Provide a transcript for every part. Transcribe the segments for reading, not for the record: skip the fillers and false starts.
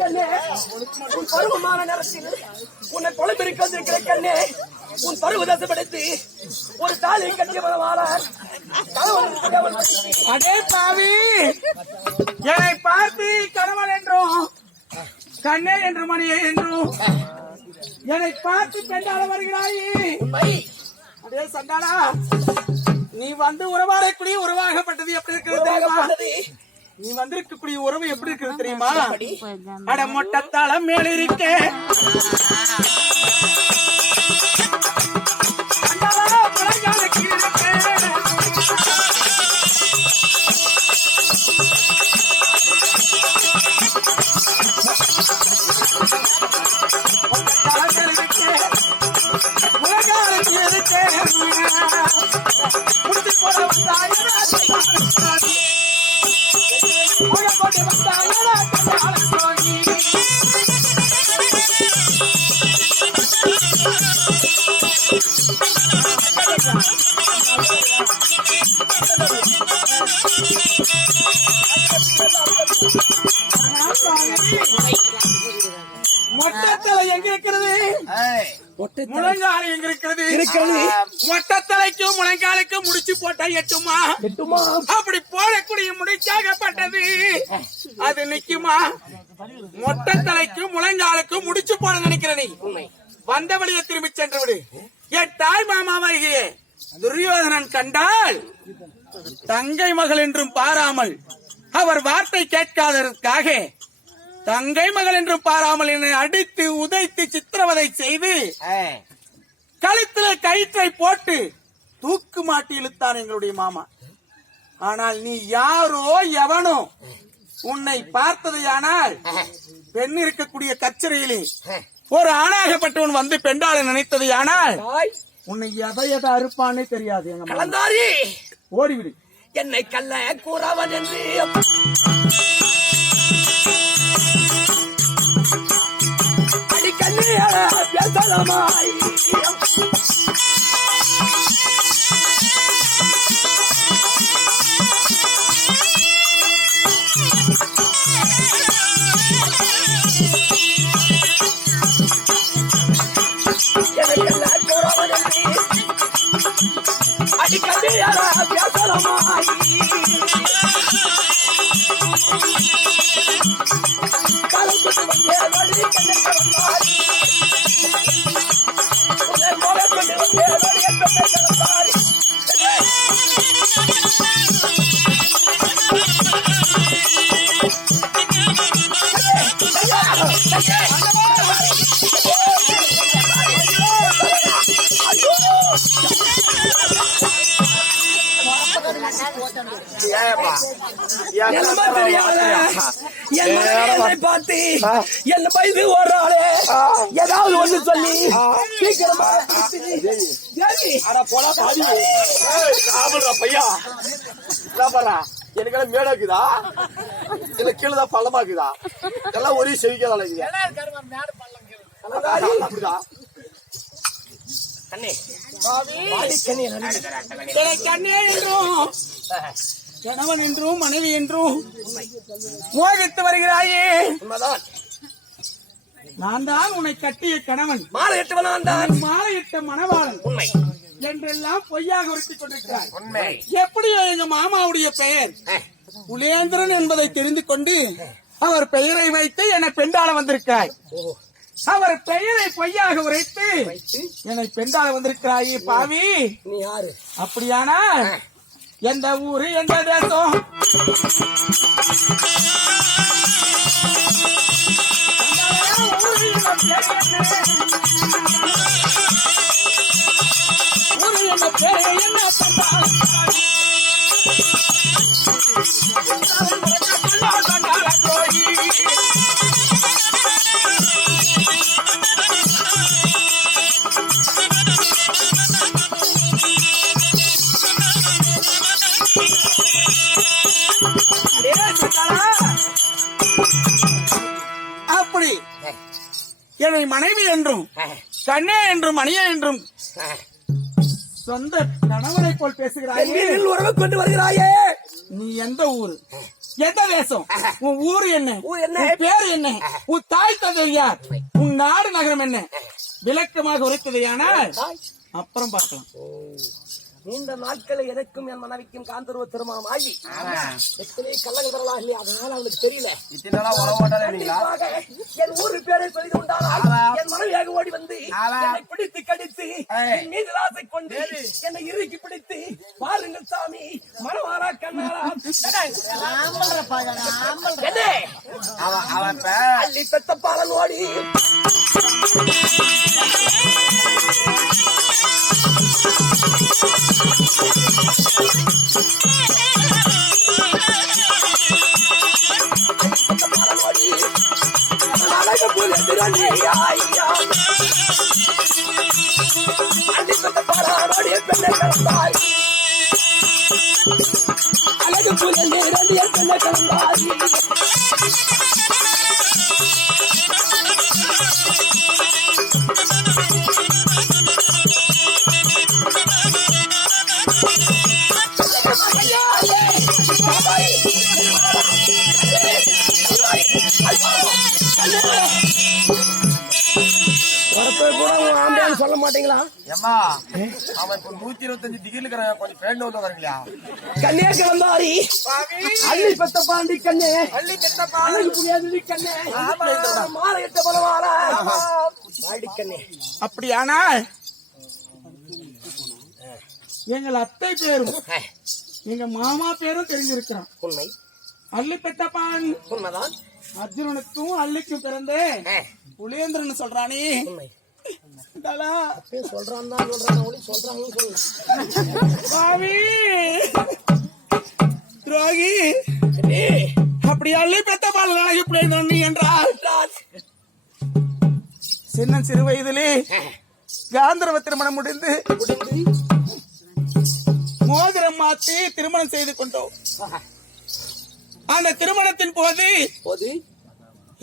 கண்ணே, உன் பருவமான நேரத்தில் உன்னை கொலைபிரிக்க வந்திருக்கிற கண்ணே, உன் பருவ தசப்படுத்தி ஒரு தாலியை கட்டிய மனவாள அதே பாவி என்னை பார்த்து கணவன் என்றும் கண்ணே என்று மணியே என்றும் என்னை பார்த்து பெண்ணால வருகிறாயே. அதே சண்டாளா, நீ வந்து உறவாடக்கூடிய உறவாகப்பட்டது எப்படி இருக்கிறது? நீ வந்திருக்கக்கூடிய உறவு எப்படி இருக்கிறது தெரியுமா? அட மொட்டத்தாளம் மேல இருக்க மொட்டத்தலை எங்க இருக்கிறது? முழங்கால எங்க இருக்கிறது? மொட்டத்தலைக்கும் முழங்காலுக்கும் முடிச்சு போட்டா எட்டுமா? அப்படி போடக்கூடிய முடிச்சாகப்பட்டது அது நிக்குமா? மொட்டத்தலைக்கும் முழங்காலுக்கும் முடிச்சு போட நினைக்கிறேன். நீ வந்த வழியை திரும்பி சென்று விடு. என் தாய் மாமாவாகிய துரியோதனன் கண்டால் தங்கை மகள் என்றும் பாராமல் அவர் வார்த்தை கேட்காததற்காக தங்கை மகள் என்றும் பாராமல் என்னை அடித்து உதைத்து சித்திரவதை செய்து கழுத்துல கயிற்றை போட்டு தூக்கு மாட்டி இழுத்தான் எங்களுடைய மாமா. ஆனால் நீ யாரோ எவனோ உன்னை பார்த்ததையானால் பெண் இருக்கக்கூடிய கச்சரையிலே ஒரு ஆணாகப்பட்டவன் வந்து பெண்டாளை நினைத்ததையானால் உன்னை எதை அறுப்பானே தெரியாது. எங்க ஓடிவிடு. என்னை கல்ல கூறவன் என்று அடிக்கல்ல பேசலமாய் பார்த்து என்ன பயந்து ஓடுறாளே, ஏதாவது ஒண்ணு சொல்லி சீக்கிரமா பையா எனக்கு மேடக்குதா இல்ல கீழதான் பள்ளமாக்குதா? எல்லாம் ஒரே செவிக்கதான் கணவன் என்றும் மனைவி என்றும் மோகித்து வருகிறாயே. நான் தான் உன்னை கட்டிய கணவன், மாலையிட்ட மணவாளன் என்றெல்லாம் பொய்யாக உறுத்திக் கொண்டிருக்கிறார். எப்படியோ எங்க மாமாவுடைய பெயர் புலேந்திரன் என்பதை தெரிந்து கொண்டு அவர் பெயரை வைத்து என்னை பெண்டாள வந்திருக்கிறாய். அவர் பெயரை பொய்யாக உரைத்து என்னை பெண்டாள வந்திருக்கிறாயே பாவி. நீ யாரு? அப்படியானா எந்த ஊரு எந்த தேசம்? ஊரு என்ன பேரு என்ன அப்படி என்னை மனைவி என்றும் கண்ணே என்றும் மணியே என்றும் சொந்த கணவனை போல் பேசுகிறாயே. உறவு கொண்டு வருகிறாயே. நீ எந்த ஊரு, எந்த தேசம், உன் ஊரு என்ன, ஊர் என்ன, உன் பேர் என்ன, உன் தாய் தந்தை யார், உன் நாடு நகரம் என்ன, விளக்கமாக உரைத்ததையானால் அப்புறம் பார்க்கலாம். நீண்ட நாட்களை எனக்கும் என் மனைவிக்கும் காந்தருவ திருமணம் ஆகி எத்தனை கள்ளங்கள் வரலாம் இல்லையா, அதனால அவனுக்கு தெரியல. கண்டிப்பாக என் ஊரு பேரை சொல்லி கொண்டாலும் என் மனைவியாக ஓடி வந்து என்னை பிடித்து கடித்து என் மீது ஆசை கொண்டு என்னை இறுக்கி பிடித்து பாருங்கள் சாமி மனவாரா கண்ணாரா அள்ளி பெத்த பாலன் ஓடி அழகு புல நேரடிய பெண்ணை கலந்தாய். சொல்ல மாட்டீங்களா? அவன் 125 டிகிரி கொஞ்சம் ஃப்ரெண்ட் வந்து வரீங்களா? கன்னியாகுமரி அள்ளி பெத்த பாண்டி கண்ணே, அள்ளி பெத்த பாண்டி புரியாதடி கண்ணே, மாலை எட்ட பலவார பாடி கண்ணே. அப்படியானால் எங்கள் அத்தை பேரும் எங்க மாமா பேரும் தெரிஞ்சிருக்கிறான். உண்மை. அள்ளி பெத்தப்பான் உண்மைதான். அர்ஜுனனுக்கும் அள்ளிக்கும் பிறந்தே புலேந்திரன் சொல்றானே. உண்மை. சொல்றான் துரோகி. அப்படி அள்ளி பெத்தப்பால் புலேந்திரன் நீ என்றால் சின்ன சிறு வயதிலே காந்தர்வ திருமணம் முடிந்து மோதிரம் மாற்றி திருமணம் செய்து கொண்டோம். அந்த திருமணத்தின் போது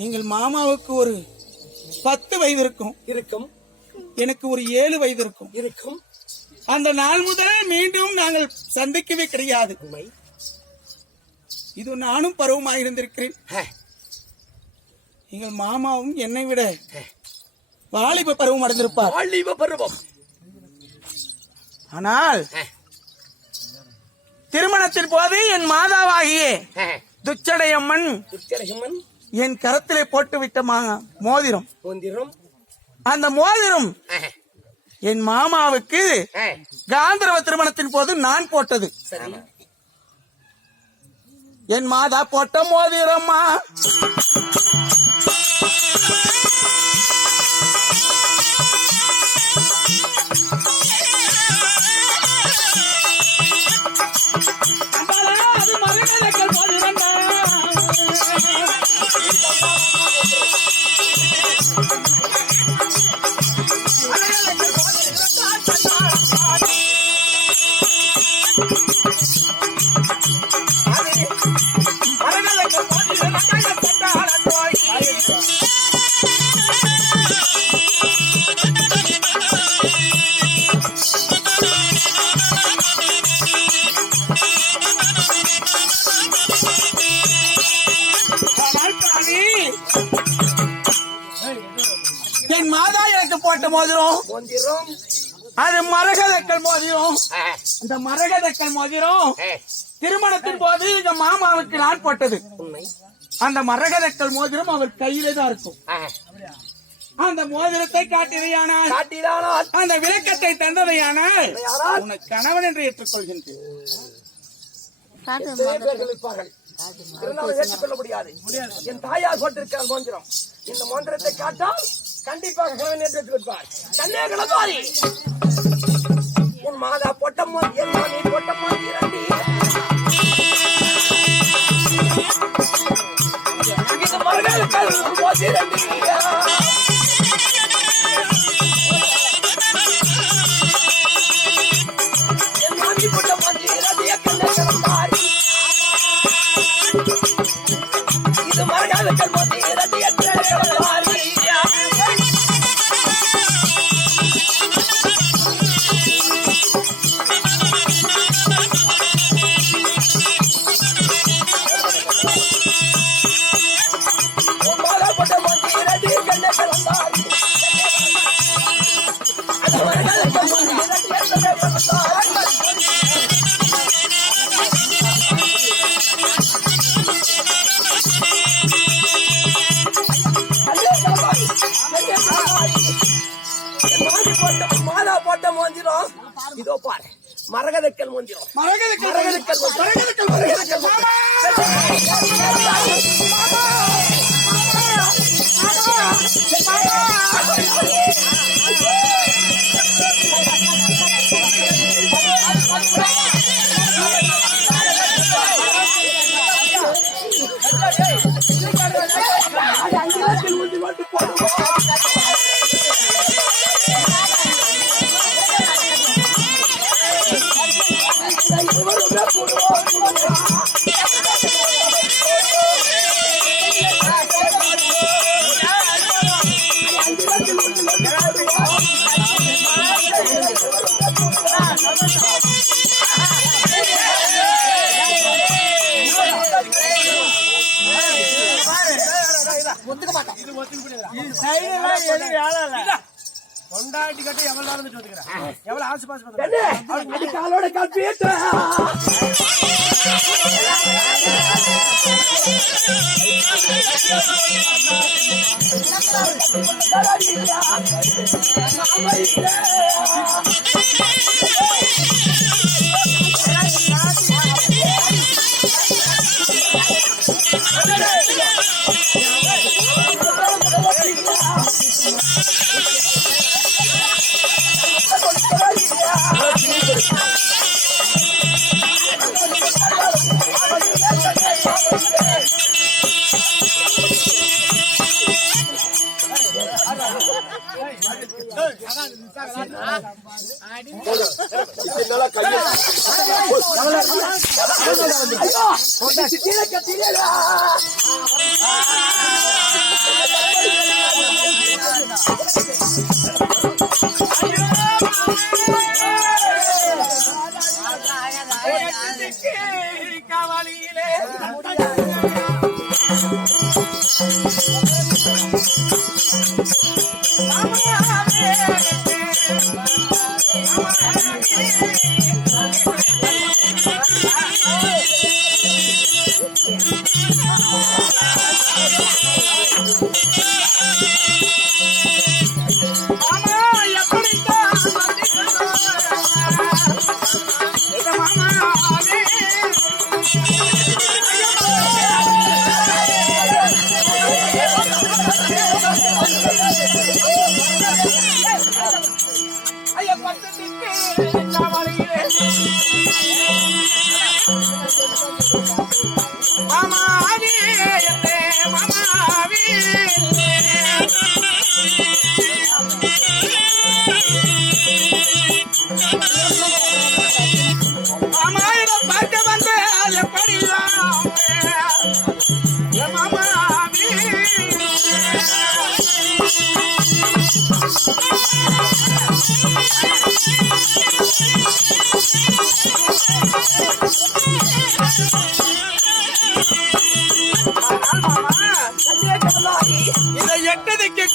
எங்கள் மாமாவுக்கு ஒரு 10 வயது இருக்கும், எனக்கு ஒரு 7 வயது இருக்கும். அந்த நாள் முதல் மீண்டும் நாங்கள் சந்திக்கவே கிடையாது. இது நானும் பருவமாக இருந்திருக்கிறேன். எங்கள் மாமாவும் என்னை விட வாலிப பருவம் அடைந்திருப்பார். வாலிப பருவம். ஆனால் திருமணத்தின் போது என் மாதாவாகிய துச்சடையம்மன் என் கரத்திலே போட்டு விட்ட மோதிரம், அந்த மோதிரம் என் மாமாவுக்கு காந்தர்வ திருமணத்தின் போது நான் போட்டது. என் மாதா போட்ட மோதிரம்மா. என் மாதா எனக்கு போட்ட மோதிரம் அது மரகதக்கல் மோதிரம். அந்த மரகதக்கல் மோதிரம் திருமணத்தின் போது எங்க மாமாவுக்கு நான் போட்டது. அந்த மரகதக்கல் மோதிரம் அவர் கையிலே தான் இருக்கும். அந்த மோதிரத்தை காட்டினால் அந்த விளக்கத்தை தந்ததையானால் உனக்கு கணவன் என்று ஏற்றுக்கொள்கின்றேன். ஏற்றுக்கொள்ள முடியாது. என் தாயார் போட்டிருக்கிற மோதிரம், இந்த மோதிரத்தை காட்டால் கண்டிப்பாக கணவன் ஏற்றுக்கொள்வார். கன்னியாகுமரி உன் மாதா போட்ட மோதிரம், நீ போட்ட மோதிரம், இது மரகதக்கல் மோதிரம். என் மாமி போட்ட மோதிரம் கன்னியாகுமரி, இது மரகதக்கல் மோதிரம் கன்னியாகுமரி. இதோ பாரு மரகதக்கல் மந்திரம் மரகதக்கல் கொண்டாட்டி கட்டி எவ்வளவு நாள் வந்துட்டு எவ்வளவு ஆசை பாசம் காலோட காப்பீட்டு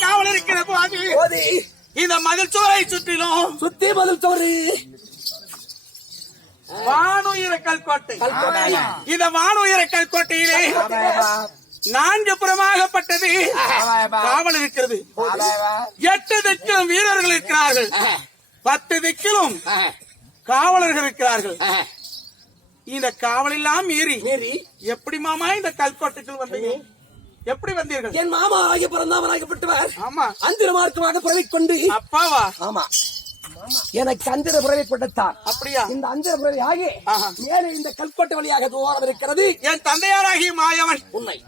காவல் இருக்கிற போது இந்த மதில் சோரை சுற்றிலும் சுத்தி மதில் சோறு வானுயிர கல்கோட்டை இந்த வானுயிர கல்கோட்டையிலே 4 புறமாகப்பட்டது காவல் இருக்கிறது. 8 திக்கிலும் வீரர்கள் இருக்கிறார்கள், 10 திக்கிலும் காவலர்கள் இருக்கிறார்கள். இந்த காவலெல்லாம் மீறி எப்படி மாமா இந்த கல்கோட்டைக்குள் வந்தீங்க? எப்படி வந்தீர்கள்? என் மாமா ஆகிய பிறந்தாமனாகப்பட்டவர் ஆமா அந்திர மார்க்கமாக பிறவிக் கொண்டு அப்பாவா? ஆமா எனக்கு அந்திர பிறவை கொடுத்தார். அப்படியா? இந்த அந்திர பிறவி ஆகி மேலே இந்த கல்கோட்டை வழியாக துவாரம் இருக்கிறது. என் தந்தையாராகிய மாயவன் உண்மை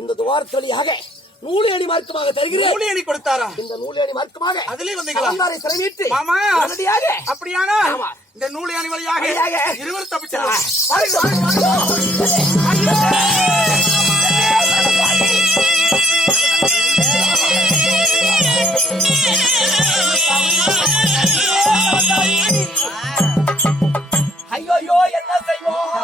இந்த துவாரத்து வழியாக நூலேணி மார்க்கமாக தருகிறேன். நூலேணி கொடுத்தாரா? இந்த நூலேணி மார்க்கமாக அதிலே வந்தீங்களா? சிறைவிட்டு மாமா உடனடியாக அப்படியானா இந்த நூலேணி வழியாக இருவர் தப்பிச்சாங்க. ஐயோ என்ன செய்வோம்?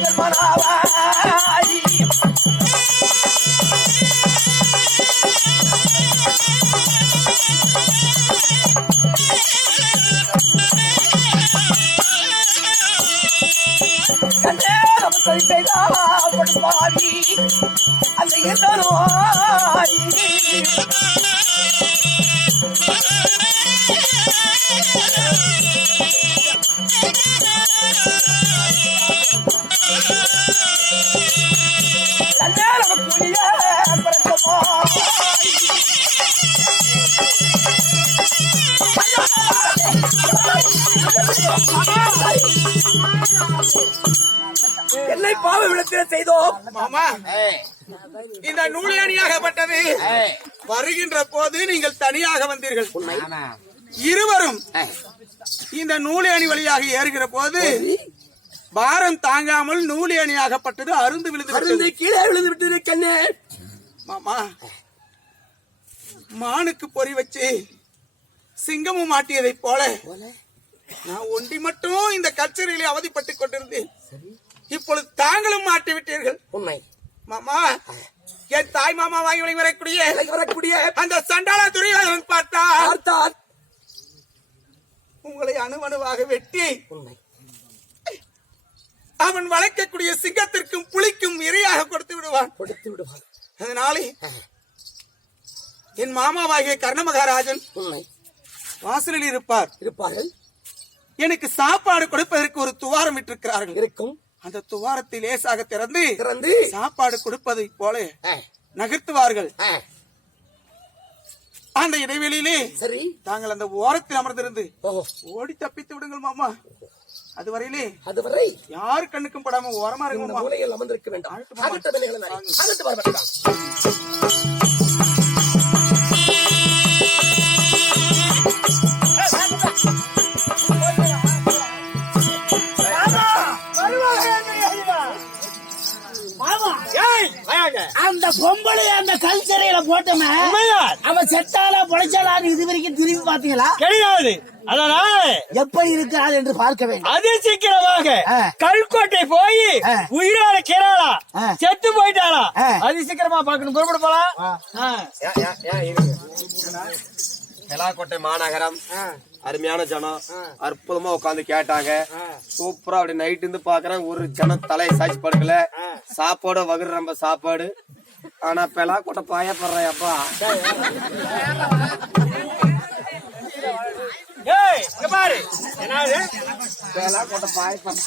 பெருமானாவாய் கண்ணே நமக்கு செய்தாவி அந்த இதனோய் கண்ணே நமக்கு பிறந்தமோ என்னை பாவ விடத்தில் செய்தோம் மாமா இந்த நூலியானியாகப்பட்டது வருகின்ற போது நீங்கள் தனியாக வந்தீர்கள் இருவரும் இந்த நூலியானி வழியாக ஏறுகிற போது பாரம் தாங்காமல் நூலியானியாகப்பட்டது அருந்து விழுந்து கீழே விழுந்து விட்டது கண்ணே மாமா மானுக்கு பொறி வச்சு சிங்கமும் மாட்டியதைப் போல நான் ஒண்டி மட்டும் இந்த கச்சேரியிலே அவதிப்பட்டுக் கொண்டிருந்தேன் இப்பொழுது தாங்களும் மாட்டி விட்டீர்கள் உண்மை மாமா என் தாய் மாமா வாங்கி வரக்கூடிய அந்த சண்டாள துரியோதனன் பார்த்தார் உங்களை அணுவணுவாக வெட்டி உண்மை அவன் வளர்க்கக்கூடிய சிங்கத்திற்கும் புலிக்கும் இரையாக கொடுத்து விடுவான் அதனாலே என் மாமாவாகிய கர்ணமகாராஜன் உண்மை வாசலில் இருப்பார்கள் எனக்கு சாப்பாடு கொடுப்பதற்கு ஒரு துவாரம் விட்டிருக்கிறார்கள் இருக்கும் அந்த துவாரத்தை லேசாக திறந்து சாப்பாடு கொடுப்பதை போல நகர்த்துவார்கள் அந்த இடைவெளியிலே சரி தாங்கள் அந்த ஓரத்தில் அமர்ந்திருந்து ஓடி தப்பித்து விடுங்கள் மாமா அதுவரை யாரு கண்ணுக்கும் படாம ஓரமா இருக்கும் மூலையில் அமர்ந்திருக்க வேண்டாம் அந்த பொம்பளை அந்த கல் சிறையில போட்டோமே அவன் செத்தாலா பொழைச்சாலான்னு இது வரைக்கும் திரும்பி பாத்தீங்களா? கிடையாது. அதனால எப்படி இருக்கிறாள் என்று பார்க்க வேண்டும். அதே சீக்கிரமாக கல்கோட்டை போய் உயிரோட கேராளா செத்து போயிட்டாளா அது சீக்கிரமா பாக்கணும். புறப்பட போலாம். பெலாக்கோட்டை மாநகரம் அருமையான ஜனம் அற்புதமா உட்காந்து கேட்டாங்க. சூப்பரா அப்படி நைட் இருந்து பாக்குறேன். ஒரு ஜனம் தலையை சாய்ச்சி படுக்கல. சாப்பாடு வகுற ரொம்ப சாப்பாடு. ஆனா பெலாக்கோட்டை பாயப்படுறேன் அப்பா. பாரு பெலாக்கோட்டை பாயப்படுறேன்.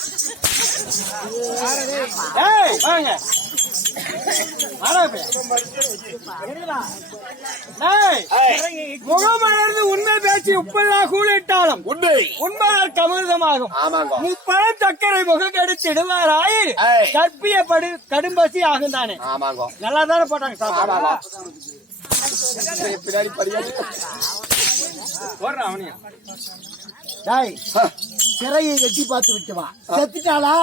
முகமலர்ந்து உண்மை பேச்சு உப்பெல்லாம் கூலிட்டாலும் உண்மையால் கமிழ்தமாகும். முப்பழம் சக்கரை முகம் கெடுத்திடுவாராயில் கற்பிய கடும்பசி ஆகும் தானே. நல்லா தானே போட்டாங்க சாப்பாடு. பின்னாடி படியாது சிறையை எட்டி பார்த்து விட்டுவா. செத்துட்டாளா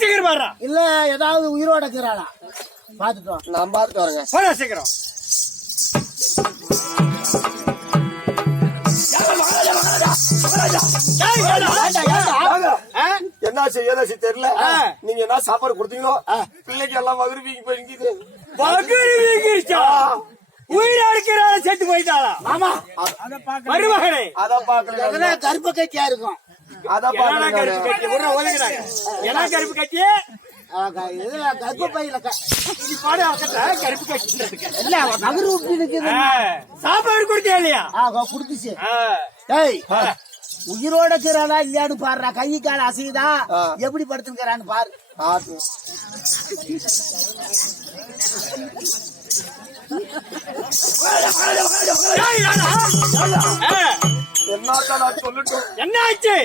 சீக்கிரம் இல்ல ஏதாவது உயிரோட இருக்கிறாளா பாத்துட்டு வா. நான் பாத்துட்டு வரேங்க. போடா சீக்கிரம். என்னாச்சு ஏதாச்சு தெரியல. நீங்க என்ன சாப்பாடு கொடுத்தீங்களோ பிள்ளைக்கு எல்லாம் வகுறு வீங்கி போயிருக்குது. உயிரா இருக்கிறாளா செத்து போயிட்டாளா? ஆமா மருமகனே அத பாக்கல. கருப்பு கட்டியா இருக்கும். அத பாக்கல. கருப்பு கட்டி எல்லாம் கருப்பு கட்டி கர்ப்ப பையில கருப்பு கட்டி இல்ல நகரு ஊட்டி இருக்குது. சாப்பாடு கொடுத்தியா இல்லையா? குடுத்துச்சு. உயிரோட இருக்கிறாளா இல்லையான்னு பாருடா. கை கால அசைதா எப்படி படுத்துக்கிறான்னு பாரு. என்னக்கா நான் சொல்லட்டும். என்ன ஆச்சு?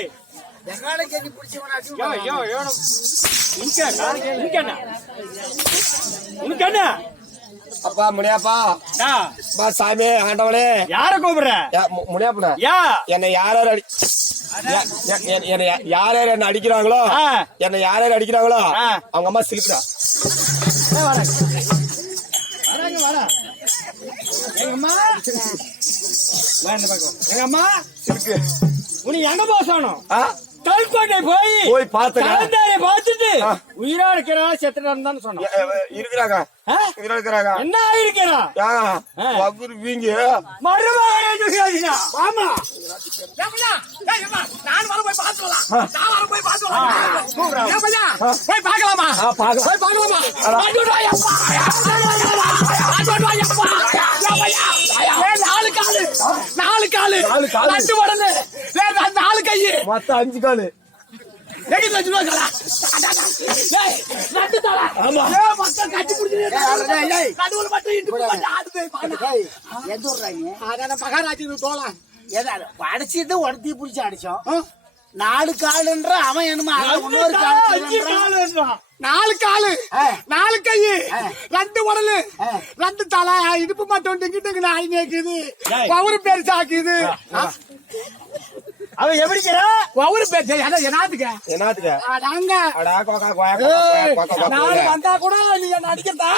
அப்பா முனியாப்பா சாமி ஆண்டவனே யார கூப்பிடுற? முனியாப்பா என்னை யார் என்ன அடிக்கிறாங்களோ என்னை யார் அடிக்கிறாங்களோ அவங்க அம்மா சிலுக்குறா. எங்க அம்மா சிலுக்கு. உனக்கு எங்க போசணும்? கல்கோட்டை போய் போய் பாத்துங்க. கலந்தாரை பார்த்துட்டு உயிரோட இருக்கிறான் செத்துட்டான்னு சொன்னான். இருக்கிறாங்க இருக்கிறாங்க. என்ன ஆயிருக்கிறான் வகுறு வீங்க மருமகனே துரியோதனா. ஆமா நான் வர போய் பாத்துக்கலாம். நான் வர போய் பாத்துக்கலாம். போய் பார்க்கலாமா? போய் பார்க்கலாமா? நாலு காலு 2 உடனே 4 கை மொத்தம் 5 காலு. மகாராஜி தோலாம் அடிச்சிட்டு உடத்தி பிடிச்சி அடிச்சோம் 4 காலுன்ற அவன் என்னமா இன்னொரு காலு 4 காலு 4 கை 2 உடலு 2 தலை இடுப்பு மட்டும் டிங்கிட்டு நாய் நேக்குது பவுரு பேர் சாக்குது அவன் எப்படிக்கிறா பவுரு பேர் என்னத்துக்கு என்னத்துக்கு நாங்க அடா கோகா கோயா நாலு வந்தா கூட நீ என்ன அடிக்கிறதா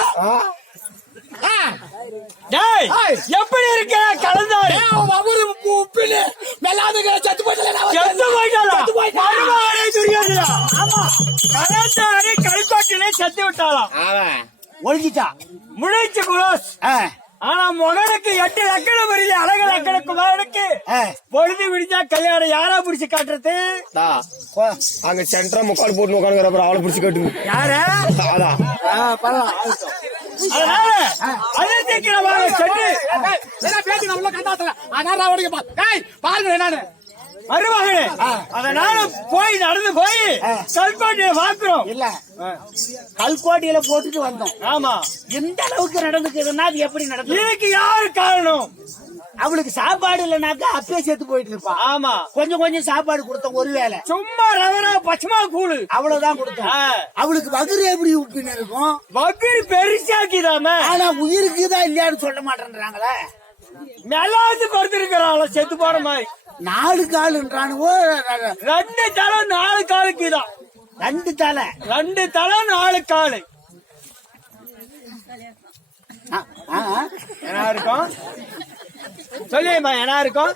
டேய் எப்படி இருக்கிற கலந்தாரு பவுரு உப்பின்னு மெல்லாதுங்க செத்து செத்து போயிட்டாளா மருமகனே துரியோதனா. ஆமா கலந்தாரு கல்கோட்டிலே செத்து விட்டாளாம். ஒழிஞ்சிட்டா முளைச்சு குலோஸ். ஆனா மகனுக்கு 8 லக்கணம் வரல அழகு லக்கண குமாரனுக்கு பொழுது விடிஞ்சா கல்யாணம் யாரா புடிச்சு காட்டுறது? அங்க சென்டரா முக்கால் போட்டு உட்காந்து அவளை பிடிச்சு கட்டுங்க. யார அதான் அதனால அதே தேக்கிறவாங்க சென்று பேசி உள்ள கண்டாத்துல பாருங்க என்னன்னு மருமகனே அதனால போய் நடந்து போய் கல்கோட்டையை பாக்குறோம். இல்ல கல்கோட்டையில போட்டுட்டு வந்தோம். ஆமா எந்த அளவுக்கு நடந்துக்குதுன்னா அது எப்படி நடந்தது? இதுக்கு யாரு காரணம்? அவளுக்கு சாப்பாடு இல்லைனாக்கா அப்பயே செத்து போயிட்டு இருப்பா. ஆமா கொஞ்சம் கொஞ்சம் சாப்பாடு கொடுத்தோம் ஒருவேளை சும்மா ரவரா பச்சமா கூழு அவ்வளவுதான் கொடுத்தோம். அவளுக்கு வகுறு எப்படி உப்பின்னு இருக்கும்? வகுறு பெருசாக்கிதாம ஆனா உயிருக்குதான் இல்லையான்னு சொல்ல மாட்டேன்றாங்களே. மெல்லாந்து படுத்திருக்கிறாள் செத்து போற மாதிரி. 4 காலுன்றானுவோ 2 தலை 4 காலுக்கு தான் 2 தலை 2 தலை 4 காலு என்ன இருக்கும் சொல்லியம்மா என்ன இருக்கும்?